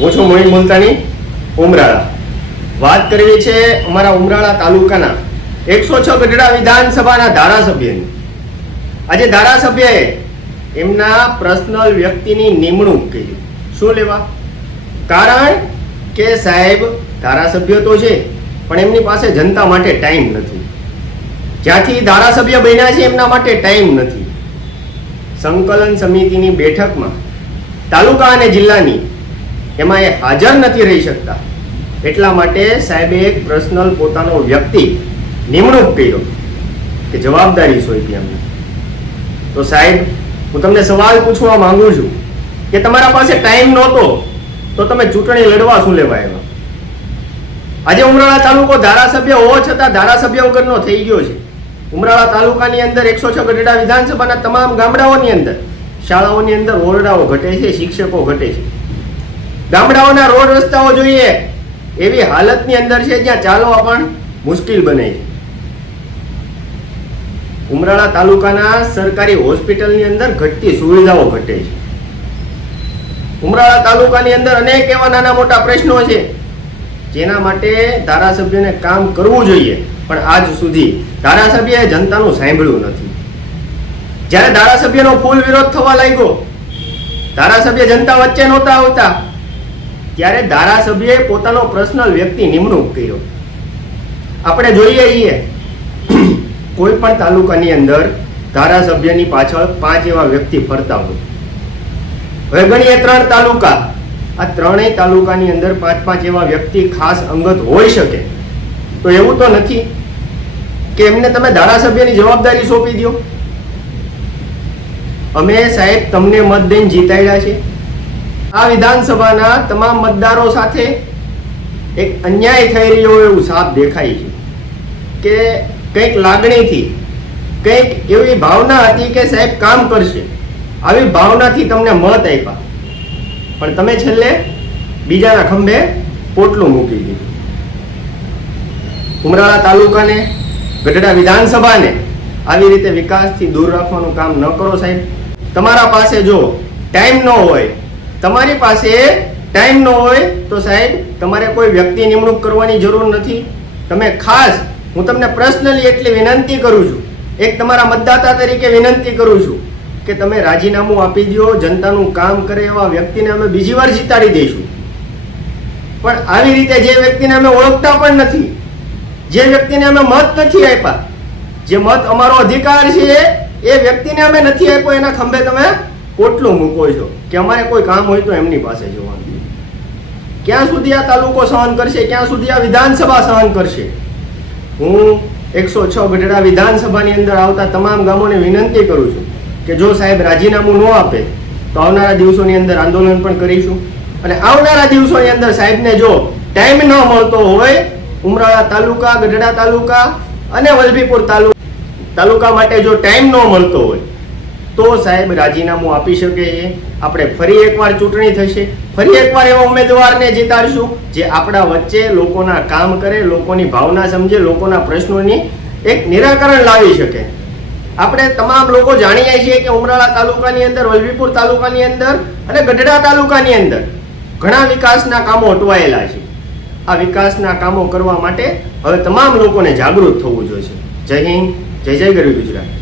હું છું મોહિન મુલતાની, ઉમરાળા. વાત કરવી છે અમારા ઉમરાળા તાલુકાના 106 ગઢડા વિધાનસભાના ધારાસભ્યની. આજે ધારાસભ્યએ એમના પર્સનલ વ્યક્તિની નિમણૂક કરી. શું લેવા? કારણ કે સાહેબ ધારાસભ્ય તો છે, પણ એમની પાસે જનતા માટે ટાઈમ નથી. જ્યાંથી ધારાસભ્ય બન્યા છે એમના માટે ટાઈમ નથી. સંકલન સમિતિની બેઠકમાં તાલુકા અને જિલ્લાની એમાં એ હાજર નથી રહી શકતા. એટલા માટે સાહેબે એક પર્સનલ પોતાનો વ્યક્તિ નિમણૂક કર્યો કે જવાબદારી સોંપી અમને. તો સાહેબ, હું તમને સવાલ પૂછવા માંગુ છું કે તમારા પાસે ટાઈમ નહોતો તો તમે ચૂંટણી લડવા શું લેવા આવ્યા? આજે ઉમરાળા તાલુકો ધારાસભ્ય હોવા છતાં ધારાસભ્ય વગરનો થઈ ગયો છે. ઉમરાળા તાલુકાની અંદર 106 ગઢડા વિધાનસભાના તમામ ગામડાઓની અંદર, શાળાઓની અંદર ઓરડાઓ ઘટે છે, શિક્ષકો ઘટે છે. ગામડાઓના રોડ રસ્તાઓ જોઈએ એવી હાલતની અંદર છે જ્યાં ચાલવા પણ મુશ્કેલ બને છે. ઉમરાળા તાલુકાના સરકારી હોસ્પિટલની અંદર ઘટતી સુવિધાઓ ઘટે છે. ઉમરાળા તાલુકાની અંદર અનેક એવા નાના મોટા પ્રશ્નો છે જેના માટે ધારાસભ્યને કામ કરવું જોઈએ, પણ આજ સુધી ધારાસભ્યએ જનતાનું સાંભળ્યું નથી. જ્યારે ધારાસભ્યનો ફૂલ વિરોધ થવા લાગ્યો, ધારાસભ્ય જનતા વચ્ચે નહોતા આવતા, ત્યારે ધારાસભ્યએ પોતાનો પર્સનલ વ્યક્તિ નિમણૂક કર્યો. આપણે જોઈએ છીએ કોઈ પણ તાલુકાની અંદર ધારાસભ્યની પાછળ 5 એવા વ્યક્તિ ફરતા હોય. હવે ગણીએ 3 તાલુકા, આ ત્રણેય તાલુકાની અંદર 5 એવા વ્યક્તિ ખાસ અંગત હોઈ શકે. તો એવું તો નથી કે એમને તમે ધારાસભ્યની જવાબદારી સોંપી દો. અમે સાહેબ તમને મત દઈને જીતાડ્યા છે. આ વિધાનસભાના તમામ મતદારો સાથે એક અન્યાય થઈ રહ્યો એવું સાફ દેખાય છે કે કંઈક લાગણીથી, કંઈક એવી ભાવના હતી કે સાહેબ કામ કરશે, આવી ભાવનાથી તમને મત આપ્યા, પણ તમે છેલ્લે બીજાના ખંભે પોટલું મૂકી દીધું. ઉમરાળા તાલુકાને, ગઢડા વિધાનસભાને આવી રીતે વિકાસથી દૂર રાખવાનું કામ ન કરો સાહેબ. તમારા પાસે જો ટાઈમ ન હોય, તમારી પાસે ટાઈમ ન હોય તો સાહેબ તમારે કોઈ વ્યક્તિ નિમણૂક કરવાની જરૂર નથી. તમે ખાસ, હું તમને પર્સનલી એટલી વિનંતી કરું છું, એક તમારા મતદાતા તરીકે વિનંતી કરું છું કે તમે રાજીનામું આપી દો. જનતાનું કામ કરે એવા વ્યક્તિને અમે બીજી વાર જીતાડી દઈશું. પણ આવી રીતે જે વ્યક્તિને અમે ઓળખતા પણ નથી, જે વ્યક્તિને અમે મત નથી આપ્યા, જે મત અમારો અધિકાર છે એ વ્યક્તિને અમે નથી આપ્યો, એના ખંભે તમે પોટલું મૂકો છો કે અમારે કોઈ કામ હોય તો એમની પાસે જવાનું. ક્યાં સુધી આ તાલુકો સહન કરશે? ક્યાં સુધી આ વિધાનસભા સહન કરશે? હું 106 ગઢડા વિધાનસભાની અંદર આવતા તમામ ગામોને વિનંતી કરું છું કે જો સાહેબ રાજીનામું ન આપે તો આવનારા દિવસોની અંદર આંદોલન પણ કરીશું. અને આવનારા દિવસોની અંદર સાહેબને જો ટાઈમ ન મળતો હોય, ઉમરાળા તાલુકા, ગઢડા તાલુકા અને વલભીપુર તાલુકા માટે જો ટાઈમ ન મળતો હોય તો સાહેબ રાજીનામું આપી શકે. આપણે ફરી એકવાર ચૂંટણી થશે, ફરી એકવાર એવા ઉમેદવારને જીતાડશું જે આપણા વચ્ચે લોકોના કામ કરે, લોકોની ભાવના સમજે, લોકોના પ્રશ્નોની એક નિરાકરણ લાવી શકે. આપણે તમામ લોકો જાણીએ છીએ કે ઉમરાળા તાલુકાની અંદર, વલભીપુર તાલુકાની અંદર અને ગઢડા તાલુકાની અંદર ઘણા વિકાસના કામો અટવાયેલા છે. આ વિકાસના કામો કરવા માટે હવે તમામ લોકોને જાગૃત થવું જોઈએ. જય હિન્દ, જય જય ગરવી ગુજરાત.